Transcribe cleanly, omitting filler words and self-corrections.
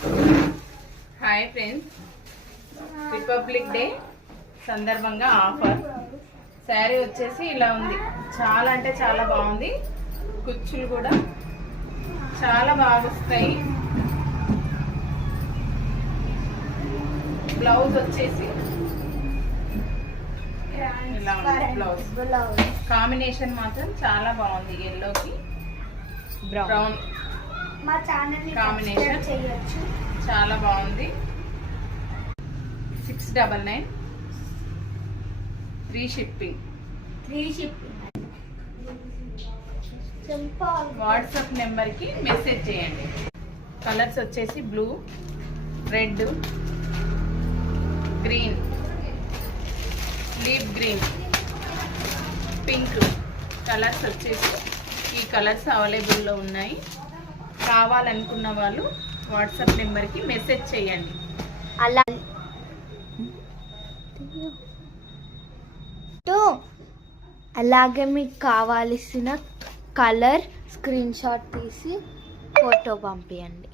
Hi friends, republic day సందర్భంగా offer sari వచ్చేసి ఇలా ఉంది. చాలా అంటే చాలా బాగుంది. కుచ్చులు కూడా చాలా బాగా వస్తాయి. బ్లౌజ్ వచ్చేసి ఇలా ఉంది. బ్లౌజ్ కాంబినేషన్ మాత్రం చాలా బాగుంది. ఎల్లోకి బ్రౌన్ కాంబినేషన్ చాలా బాగుంది. 699 ఫ్రీ షిప్పింగ్. వాట్సాప్ నెంబర్కి మెసేజ్ చేయండి. కలర్స్ వచ్చేసి blue, red, green, leaf green, pink colours వచ్చేసి ఈ కలర్స్ అవైలబుల్లో ఉన్నాయి. కావాలనుకున్న వాళ్ళు వాట్సాప్ నెంబర్కి మెసేజ్ చేయండి. అలాగే మీకు కావాల్సిన కలర్ స్క్రీన్ షాట్ తీసి ఫోటో పంపించండి.